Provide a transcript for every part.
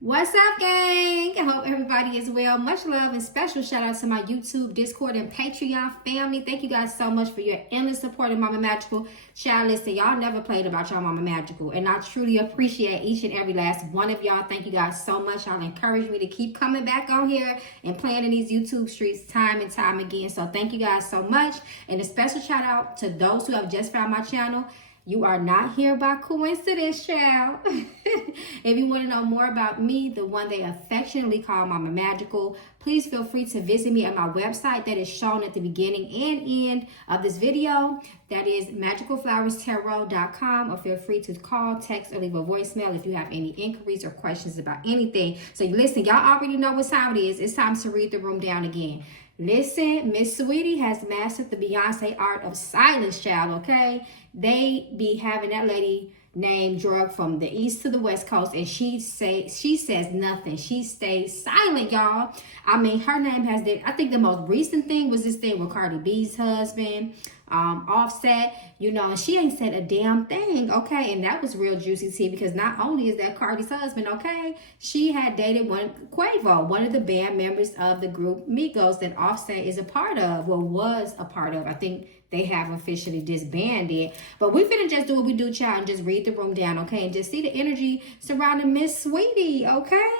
What's up, gang? I hope everybody is well. Much love and special shout out to my YouTube, Discord, and Patreon family. Thank you guys so much for your endless support of Mama Magical. Child, listen, y'all never played about y'all Mama Magical, and I truly appreciate each and every last one of y'all. Thank you guys so much. Y'all encourage me to keep coming back on here and playing in these YouTube streets time and time again. So thank you guys so much. And a special shout out to those who have just found my channel. You are not here by coincidence, child. If you want to know more about me, the one they affectionately call Mama Magical, please feel free to visit me at my website that is shown at the beginning and end of this video. That is magicalflowerstarot.com, or feel free to call, text, or leave a voicemail if you have any inquiries or questions about anything. So listen, y'all already know what time it is. It's time to read the room down again. Listen, Miss Saweetie has mastered the Beyonce art of silence, child, okay? They be having that lady named drug from the east to the west coast, and she says nothing. She stays silent, y'all. I mean, her name has I think the most recent thing was this thing with Cardi B's husband, Offset, you know, and she ain't said a damn thing, okay? And that was real juicy tea, because not only is that Cardi's husband, okay, she had dated Quavo, one of the band members of the group Migos that Offset is a part of, well, was a part of. I think they have officially disbanded. But we finna just do what we do, child, and just read the room down, okay? And just see the energy surrounding Miss Saweetie, okay?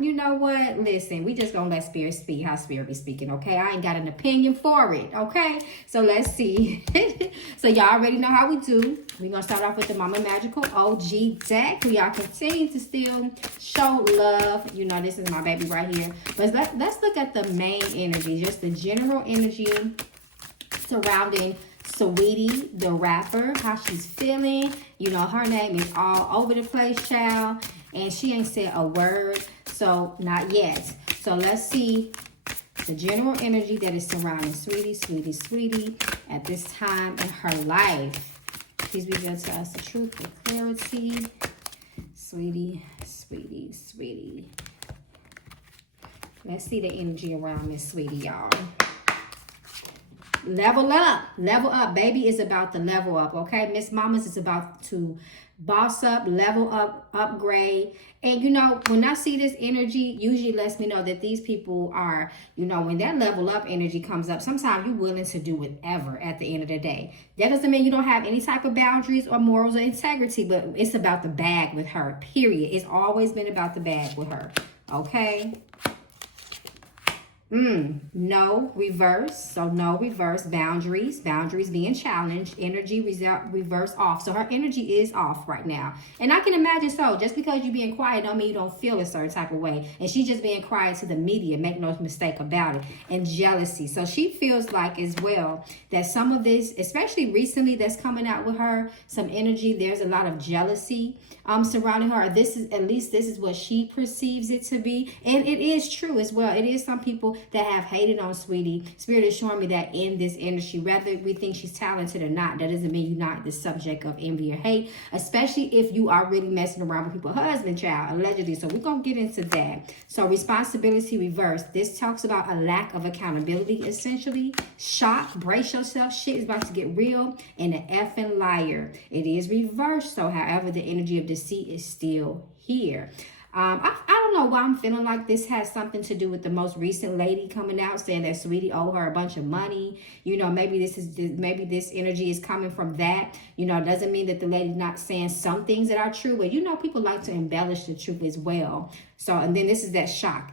You know what? Listen, we just gonna let spirit speak how spirit be speaking, okay? I ain't got an opinion for it, okay? So let's see. So y'all already know how we do. We're gonna start off with the Mama Magical OG deck. Y'all continue to still show love. You know, this is my baby right here. But let's look at the main energy, just the general energy surrounding Saweetie, the rapper, how she's feeling. You know, her name is all over the place, child, and she ain't said a word, so not yet. So let's see the general energy that is surrounding Saweetie at this time in her life. Please reveal to us the truth with clarity. Saweetie. Let's see the energy around Miss Saweetie, y'all. Level up. Baby is about to level up, okay? Miss Mamas is about to boss up, level up, upgrade. And, you know, when I see this energy, usually lets me know that these people are, you know, when that level up energy comes up, sometimes you're willing to do whatever at the end of the day. That doesn't mean you don't have any type of boundaries or morals or integrity, but it's about the bag with her, period. It's always been about the bag with her, okay? No reverse. So no reverse. Boundaries being challenged. Energy reverse off. So her energy is off right now. And I can imagine so. Just because you being quiet don't mean you don't feel a certain type of way. And she's just being quiet to the media. Make no mistake about it. And jealousy. So she feels like as well that some of this, especially recently that's coming out with her, some energy, there's a lot of jealousy surrounding her. This is what she perceives it to be. And it is true as well. It is some people that have hated on Saweetie. Spirit is showing me that in this industry, whether we think she's talented or not, that doesn't mean you're not the subject of envy or hate, especially if you are really messing around with people's husband, child, allegedly. So we're going to get into that. So responsibility reversed. This talks about a lack of accountability, essentially. Shock, brace yourself. Shit is about to get real. And an effing liar. It is reversed. So however, the energy of deceit is still here. I don't know why I'm feeling like this has something to do with the most recent lady coming out saying that Saweetie owe her a bunch of money. You know, maybe this energy is coming from that. You know, it doesn't mean that the lady's not saying some things that are true, but you know, people like to embellish the truth as well. So, and then this is that shock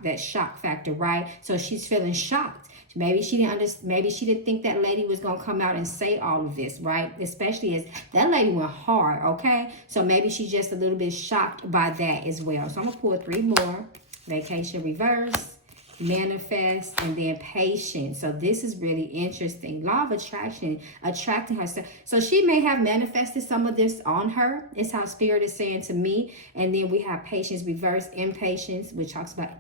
factor, right? So she's feeling shocked. Maybe she didn't think that lady was going to come out and say all of this, right? Especially as that lady went hard, okay? So maybe she's just a little bit shocked by that as well. So I'm going to pull 3 more. Vacation reverse, manifest, and then patience. So this is really interesting. Law of attraction, attracting herself. So she may have manifested some of this on her. It's how spirit is saying to me. And then we have patience reverse, impatience, which talks about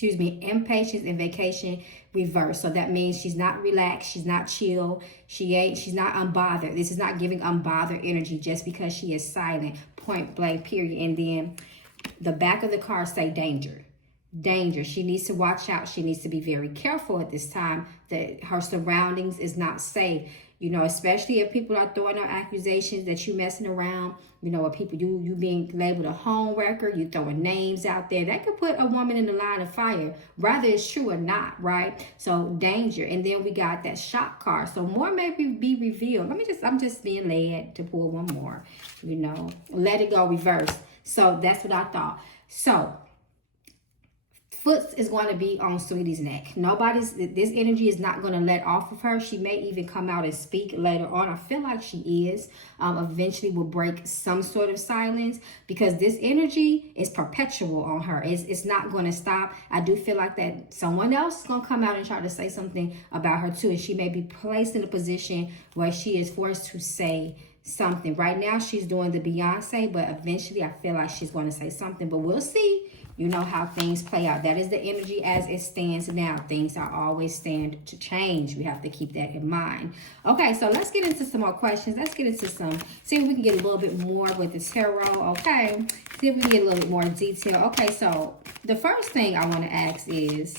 impatience and vacation reverse. So that means she's not relaxed, she's not chill, she's not unbothered. This is not giving unbothered energy just because she is silent, point blank, period. And then the back of the card say danger. She needs to watch out. She needs to be very careful at this time that her surroundings is not safe. You know, especially if people are throwing out accusations that you messing around, you know, if people you being labeled a home wrecker, you throwing names out there, that could put a woman in the line of fire, whether it's true or not, right? So danger. And then we got that shock card. So more may be revealed. I'm just being led to pull one more, you know, let it go reverse. So that's what I thought. So foot is going to be on Saweetie's neck. This energy is not going to let off of her. She may even come out and speak later on. I feel like she is. Eventually will break some sort of silence, because this energy is perpetual on her. It's not going to stop. I do feel like that someone else is going to come out and try to say something about her too. And she may be placed in a position where she is forced to say something. Right now she's doing the Beyonce, but eventually I feel like she's going to say something. But we'll see. You know how things play out. That is the energy as it stands now. Things are always stand to change. We have to keep that in mind. Okay, so let's get into some more questions. Let's get into see if we can get a little bit more with the tarot. Okay, see if we can get a little bit more detail. Okay, so the first thing I want to ask is,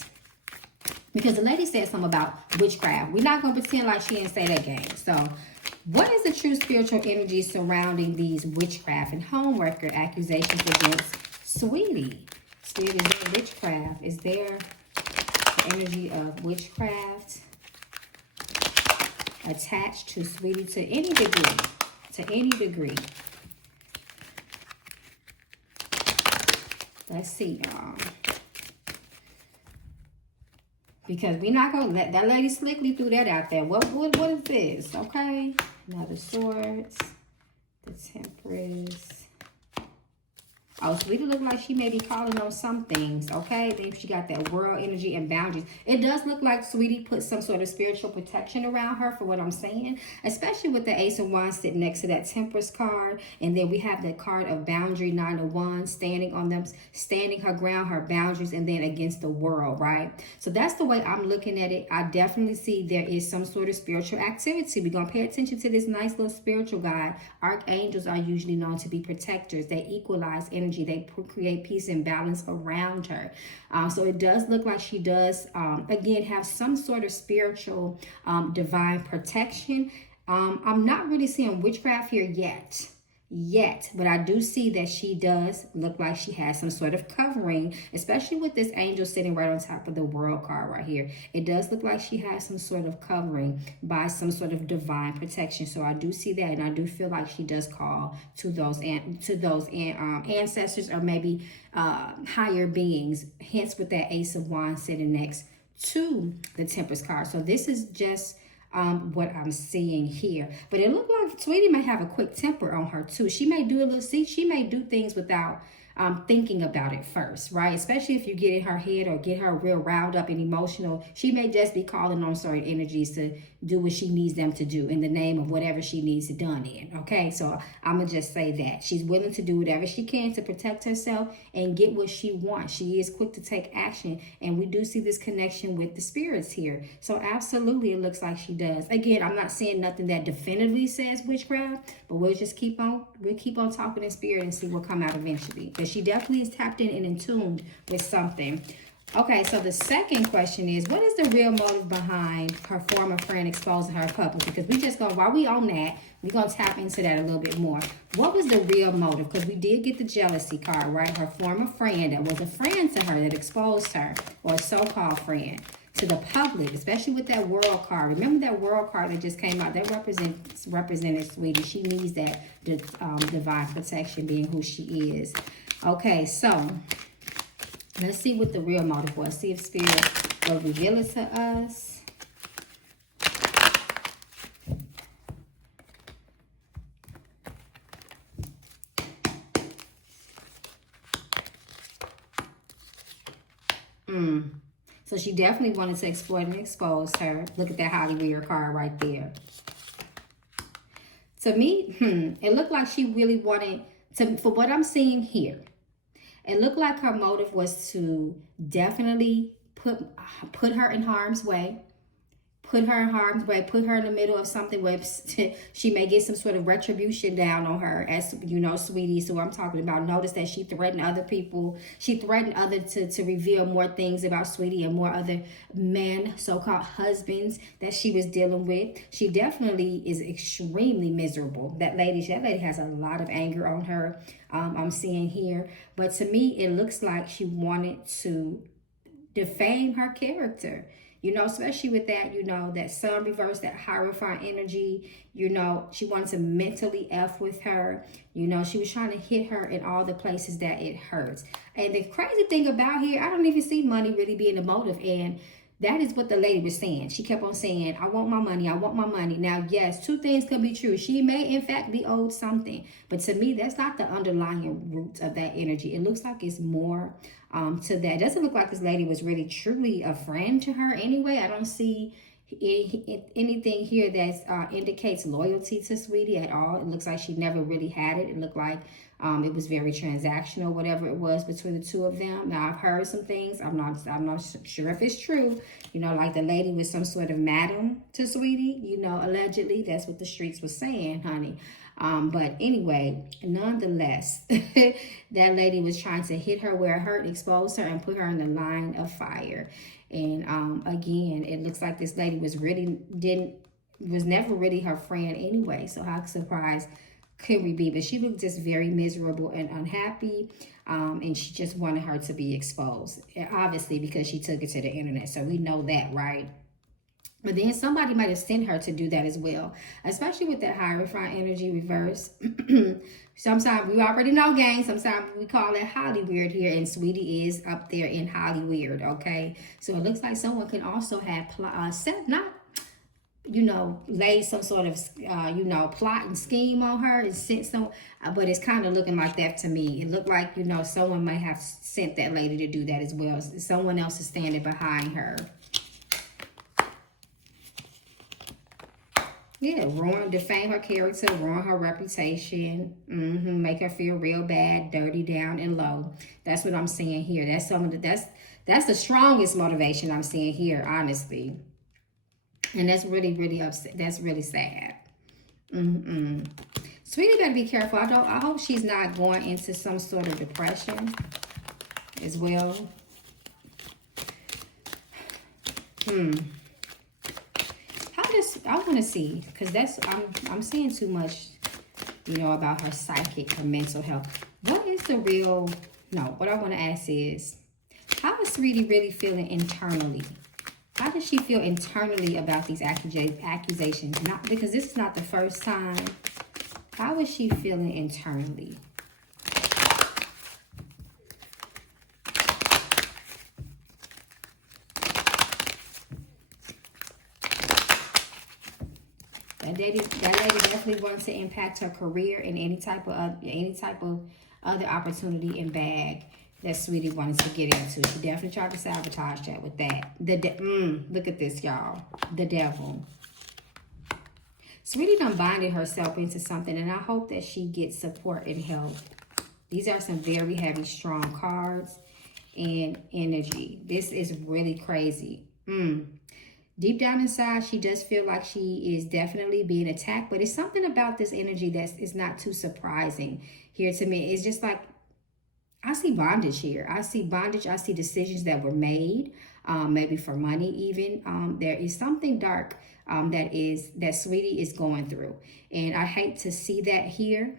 because the lady said something about witchcraft. We're not going to pretend like she didn't say that game. So what is the true spiritual energy surrounding these witchcraft and homewrecker accusations against Saweetie? Spirit, is there witchcraft? Is there the energy of witchcraft attached to Saweetie to any degree? To any degree. Let's see, y'all. Because we're not going to let that lady slickly threw that out there. What is this? Okay. Another Swords. The Temperance. Oh, Saweetie look like she may be calling on some things, okay? Then she got that world energy and boundaries. It does look like Saweetie put some sort of spiritual protection around her, for what I'm saying. Especially with the Ace of Wands sitting next to that Temperance card. And then we have that card of boundary, Nine of Wands, standing on them, standing her ground, her boundaries, and then against the world, right? So that's the way I'm looking at it. I definitely see there is some sort of spiritual activity. We're going to pay attention to this nice little spiritual guide. Archangels are usually known to be protectors. They equalize energy. They create peace and balance around her. So it does look like she does, again, have some sort of spiritual divine protection. I'm not really seeing witchcraft here yet, but I do see that she does look like she has some sort of covering, especially with this angel sitting right on top of the world card right here. It does look like she has some sort of covering by some sort of divine protection. So I do see that, and I do feel like she does call to those ancestors, or maybe higher beings, hence with that Ace of Wands sitting next to the Temperance card. So this is just what I'm seeing here. But it looked like Saweetie may have a quick temper on her too. She may do she may do things without thinking about it first, right? Especially if you get in her head or get her real riled up and emotional. She may just be calling on certain energies to do what she needs them to do in the name of whatever she needs it done in, okay? So I'm going to just say that. She's willing to do whatever she can to protect herself and get what she wants. She is quick to take action, and we do see this connection with the spirits here. So absolutely, it looks like she does. Again, I'm not saying nothing that definitively says witchcraft, but we'll keep on talking in spirit and see what come out eventually. But she definitely is tapped in and in tune with something. Okay, so the second question is, what is the real motive behind her former friend exposing her public? Because we just go, while we on that, we're going to tap into that a little bit more. What was the real motive? Because we did get the jealousy card, right? Her former friend that was a friend to her that exposed her, or a so-called friend, to the public, especially with that world card. Remember that world card that just came out? That represented Saweetie. She needs that divine protection, being who she is. Okay, so let's see what the real motive was. See if Spirit will reveal it to us. So she definitely wanted to exploit and expose her. Look at that Hollywood card right there. To me, it looked like she really wanted to, for what I'm seeing here, it looked like her motive was to definitely put her in harm's way, put her in harm's way, put her in the middle of something where she may get some sort of retribution down on her, as you know, sweetie. So I'm talking about, notice that she threatened other people. She threatened others to reveal more things about sweetie and more other men, so-called husbands that she was dealing with. She definitely is extremely miserable. That lady has a lot of anger on her. I'm seeing here. But to me, it looks like she wanted to defame her character. You know, especially with that, you know, that sun reverse, that Hierophant energy, you know, she wanted to mentally F with her. You know, she was trying to hit her in all the places that it hurts. And the crazy thing about here, I don't even see money really being the motive. And that is what the lady was saying. She kept on saying, I want my money. I want my money. Now, yes, two things can be true. She may, in fact, be owed something. But to me, that's not the underlying root of that energy. It looks like it's more to that. It doesn't look like this lady was really truly a friend to her anyway. I don't see anything here that indicates loyalty to sweetie at all. It looks like she never really had it. It looked like it was very transactional, whatever it was between the two of them. Now, I've heard some things. I'm not sure if it's true. You know, like the lady was some sort of madam to sweetie. You know, allegedly, that's what the streets was saying, honey. But anyway, nonetheless, that lady was trying to hit her where it hurt, expose her, and put her in the line of fire. And again, it looks like this lady was never really her friend anyway. So how surprised could we be? But she looked just very miserable and unhappy. And she just wanted her to be exposed, obviously, because she took it to the internet. So we know that, right? But then somebody might have sent her to do that as well, especially with that Hierophant energy reverse. Sometimes we already know, gang. Sometimes we call it Hollyweird here, and sweetie is up there in Hollyweird, okay? So it looks like someone can also have laid some sort of, plot and scheme on her and sent some, but it's kind of looking like that to me. It looked like, someone might have sent that lady to do that as well. Someone else is standing behind her. Yeah, defame her character, ruin her reputation, make her feel real bad, dirty, down, and low. That's what I'm seeing here. That's the strongest motivation I'm seeing here, honestly. And that's really, really upset. That's really sad. Sweetie gotta be careful. I hope she's not going into some sort of depression as well. I want to see, because I'm seeing too much, about her psychic, her mental health. What is the real? No, what I want to ask is, how is Sweetie really feeling internally? How does she feel internally about these accusations? Not because this is not the first time. How is she feeling internally? That lady definitely wants to impact her career and any type of other opportunity and bag that Sweetie wanted to get into. She definitely tried to sabotage that with that. Look at this, y'all. The devil. Sweetie done binded herself into something, and I hope that she gets support and help. These are some very heavy, strong cards and energy. This is really crazy. Deep down inside, she does feel like she is definitely being attacked, but it's something about this energy that is not too surprising here to me. It's just like, I see bondage here. I see bondage. I see decisions that were made, maybe for money even. There is something dark that Sweetie is going through. And I hate to see that here.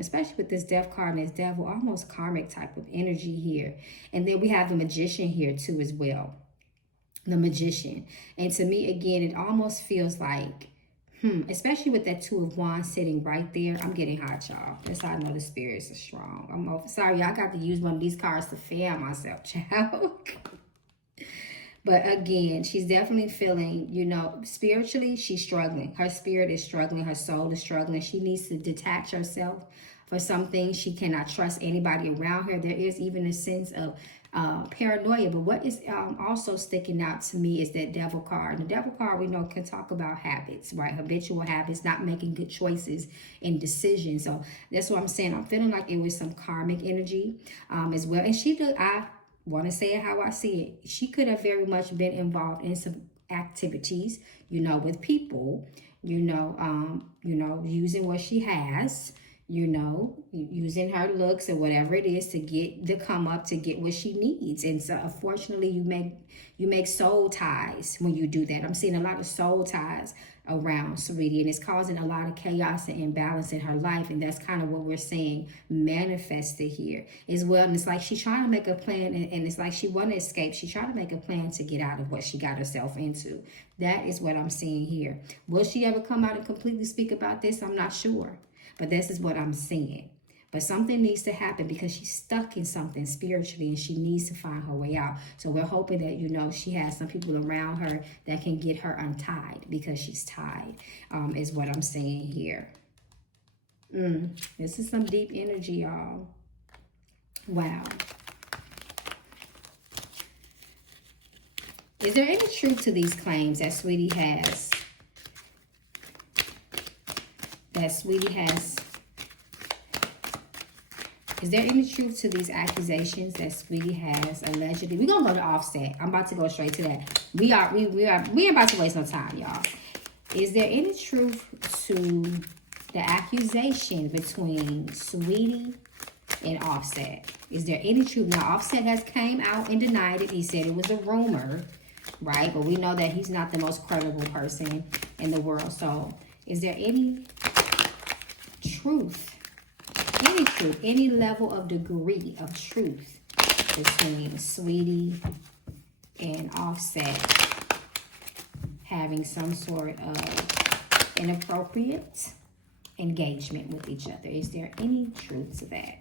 Especially with this death card and this devil, almost karmic type of energy here. And then we have the Magician here too as well. The Magician. And to me, again, it almost feels like, especially with that Two of Wands sitting right there. I'm getting hot, y'all. That's how I know the spirits are strong. I'm sorry, I got to use one of these cards to fan myself, child. But again, she's definitely feeling, spiritually, she's struggling. Her spirit is struggling. Her soul is struggling. She needs to detach herself for some things. She cannot trust anybody around her. There is even a sense of paranoia. But what is also sticking out to me is that devil card. And the devil card, we know, can talk about habits, right? Habitual habits, not making good choices and decisions. So that's what I'm saying. I'm feeling like it was some karmic energy as well. And want to say it how I see it. She could have very much been involved in some activities, you know, with people, you know, using what she has, you know, using her looks or whatever it is to get the come up, to get what she needs. And so unfortunately you make soul ties when you do that. I'm seeing a lot of soul ties around Saweetie, and it's causing a lot of chaos and imbalance in her life. And that's kind of what we're seeing manifested here as well. And it's like she's trying to make a plan, and it's like she want to escape. She's trying to make a plan to get out of what she got herself into. That is what I'm seeing here. Will she ever come out and completely speak about this? I'm not sure. But this is what I'm seeing. But something needs to happen because she's stuck in something spiritually and she needs to find her way out. So we're hoping that, you know, she has some people around her that can get her untied because she's tied, is what I'm saying here. This is some deep energy, y'all. Wow. Is there any truth to these claims that Saweetie has? Is there any truth to these accusations that Saweetie has allegedly? We're gonna go to Offset. I'm about to go straight to that. We ain't about to waste no time, y'all. Is there any truth to the accusation between Saweetie and Offset? Is there any truth? Now, Offset has came out and denied it. He said it was a rumor, right? But we know that he's not the most credible person in the world. So, is there any truth? Any truth, any level of degree of truth between Saweetie and Offset having some sort of inappropriate engagement with each other? Is there any truth to that?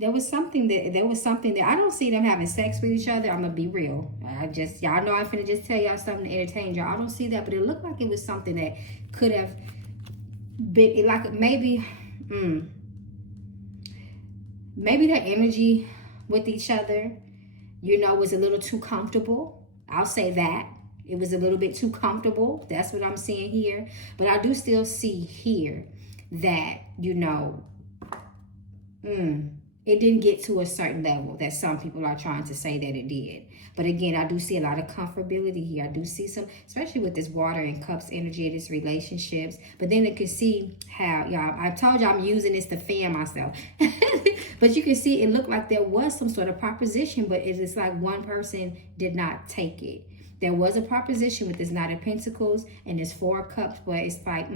There was something that I don't see them having sex with each other. I'm gonna be real. Y'all know I'm finna just tell y'all something to entertain y'all. I don't see that, but it looked like it was something that could have been like maybe their energy with each other, you know, was a little too comfortable. I'll say that. It was a little bit too comfortable. That's what I'm seeing here. But I do still see here that, you know, it didn't get to a certain level that some people are trying to say that it did. But again, I do see a lot of comfortability here. I do see some, especially with this water and cups energy of this relationships. But then you can see how, y'all, I told y'all I'm using this to fan myself. But you can see it looked like there was some sort of proposition, but it is like one person did not take it. There was a proposition with this Knight of Pentacles and this Four of Cups, but it's like,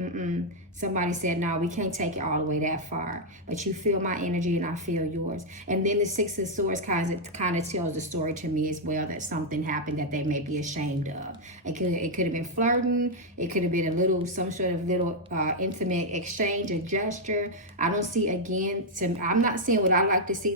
somebody said, no, we can't take it all the way that far. But you feel my energy and I feel yours. And then the Six of Swords kind of tells the story to me as well, that something happened that they may be ashamed of. It could have been flirting. It could have been some sort of little intimate exchange or gesture. I don't see, again, I'm not seeing what I like to see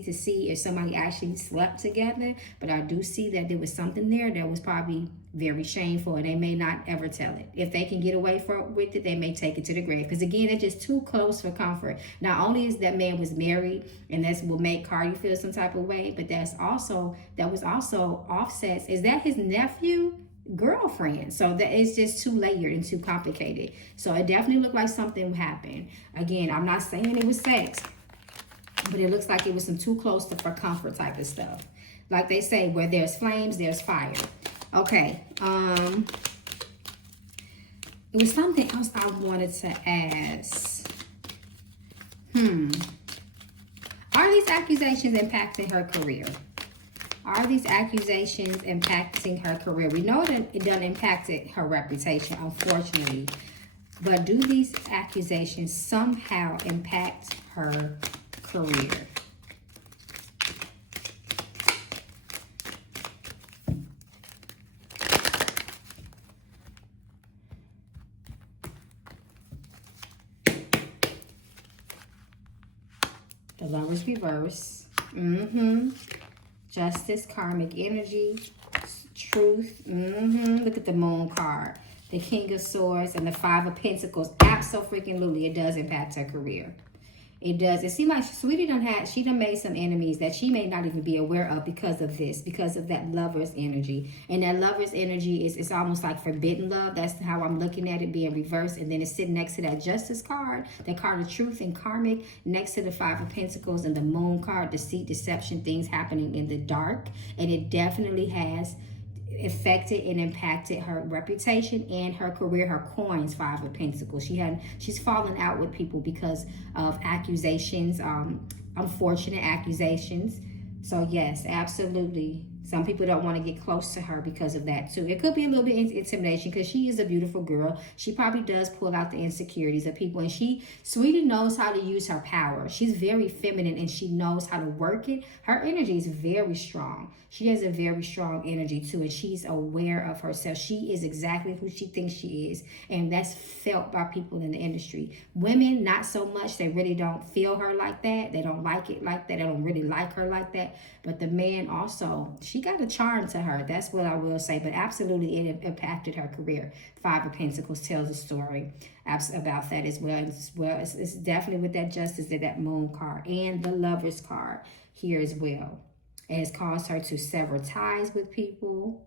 if somebody actually slept together. But I do see that there was something there that was probably very shameful, and they may not ever tell it. If they can get away with it, they may take it to the grave. Because again, it's just too close for comfort. Not only is that man was married, and that will make Cardi feel some type of way, but that was also Offset's. Is that his nephew? Girlfriend. So that it's just too layered and too complicated. So it definitely looked like something happened. Again, I'm not saying it was sex, but it looks like it was some too close for comfort type of stuff. Like they say, where there's flames, there's fire. Okay, it was something else I wanted to ask. Are these accusations impacting her career? Are these accusations impacting her career? We know that it doesn't impact her reputation, unfortunately. But do these accusations somehow impact her career? The Lover's reverse. Justice, karmic energy, truth. Look at the Moon card. The King of Swords and the Five of Pentacles. Absolutely, it does impact her career. It does. It seems like Saweetie done made some enemies that she may not even be aware of because of this, because of that lover's energy. And that lover's energy is, it's almost like forbidden love. That's how I'm looking at it, being reversed. And then it's sitting next to that justice card, that card of truth and karmic, next to the Five of Pentacles and the moon card, deceit, deception, things happening in the dark. And it definitely has affected and impacted her reputation and her career. Her coins, Five of Pentacles, she's fallen out with people because of accusations, unfortunate accusations. So yes, absolutely, some people don't want to get close to her because of that too. It could be a little bit intimidation because she is a beautiful girl. She probably does pull out the insecurities of people, and Saweetie knows how to use her power. She's very feminine and she knows how to work it. Her energy is very strong. She has a very strong energy too, and she's aware of herself. She is exactly who she thinks she is, and that's felt by people in the industry. Women, not so much. They really don't feel her like that. They don't like it like that. They don't really like her like that. But the man also, she got a charm to her. That's what I will say. But absolutely, it impacted her career. Five of Pentacles tells a story about that as well. It's definitely with that justice and that moon card and the lover's card here as well. It has caused her to sever ties with people.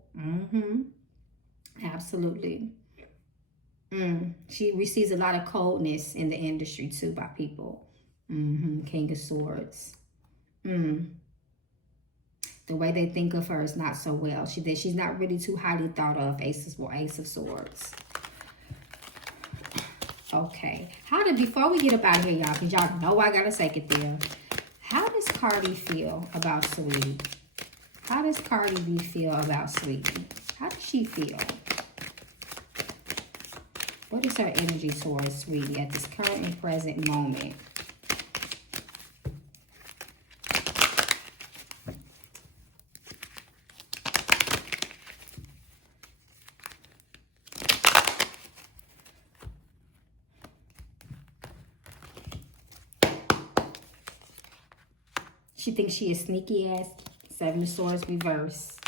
Absolutely. She receives a lot of coldness in the industry too by people. King of Swords. The way they think of her is not so well. She's not really too highly thought of. Ace of Swords. Okay. Before we get up out of here, y'all, because y'all know I gotta take it there. How does Cardi feel about Saweetie? How does Cardi B feel about Saweetie? How does she feel? What is her energy towards Saweetie at this current and present moment? She thinks she is sneaky ass. Seven of Swords reverse.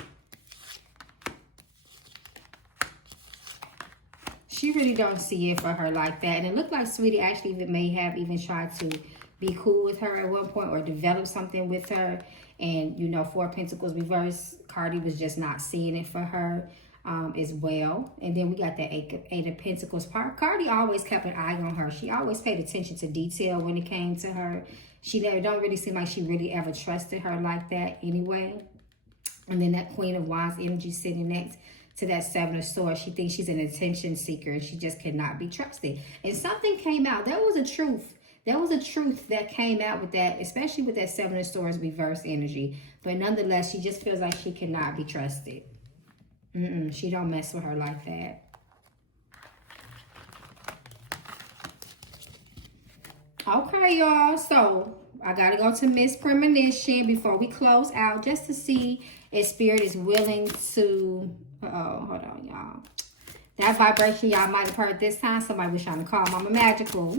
She really don't see it for her like that. And it looked like Saweetie actually may have even tried to be cool with her at one point or develop something with her. And, you know, Four of Pentacles reverse. Cardi was just not seeing it for her as well. And then we got the Eight of Pentacles part. Cardi always kept an eye on her. She always paid attention to detail when it came to her. She don't really seem like she really ever trusted her like that anyway. And then that Queen of Wands energy sitting next to that Seven of Swords. She thinks she's an attention seeker and she just cannot be trusted. And something came out. There was a truth. There was a truth that came out with that, especially with that Seven of Swords reverse energy. But nonetheless, she just feels like she cannot be trusted. She don't mess with her like that. Okay, y'all. So I got to go to Miss Premonition before we close out just to see if Spirit is willing to... hold on, y'all. That vibration y'all might have heard this time. Somebody was trying to call Mama Magical.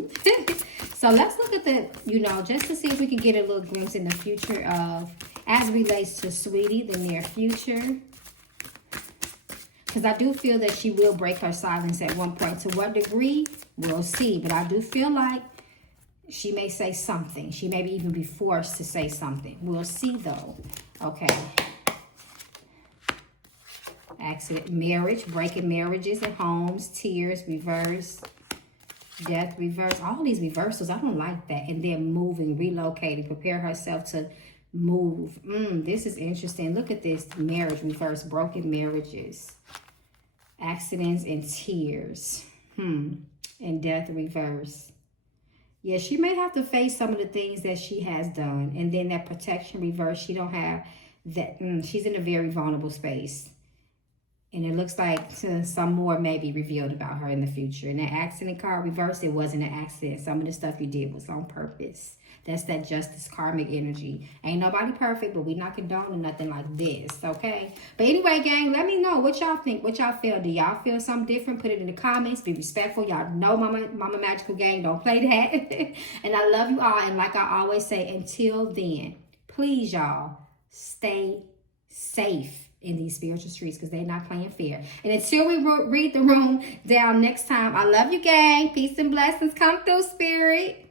So let's look at the, you know, just to see if we can get a little glimpse in the future of, as relates to Saweetie, the near future. Because I do feel that she will break her silence at one point. To what degree? We'll see. But I do feel like she may say something. She may even be forced to say something. We'll see, though. Okay. Accident, marriage, breaking marriages and homes, tears, reverse, death, reverse. All these reversals, I don't like that. And then moving, relocating, prepare herself to move. This is interesting. Look at this. Marriage, reverse, broken marriages, accidents and tears. And death, reverse. Yeah, she may have to face some of the things that she has done. And then that protection, reverse, she don't have that. She's in a very vulnerable space. And it looks like some more may be revealed about her in the future. And that accident card reverse, it wasn't an accident. Some of the stuff you did was on purpose. That's that justice karmic energy. Ain't nobody perfect, but we not condoning nothing like this, okay? But anyway, gang, let me know what y'all think, what y'all feel. Do y'all feel something different? Put it in the comments. Be respectful. Y'all know Mama Magical Gang, don't play that. And I love you all. And like I always say, until then, please, y'all, stay safe in these spiritual streets because they're not playing fair. And until we read the room down next time, I love you, gang. Peace and blessings come through, Spirit.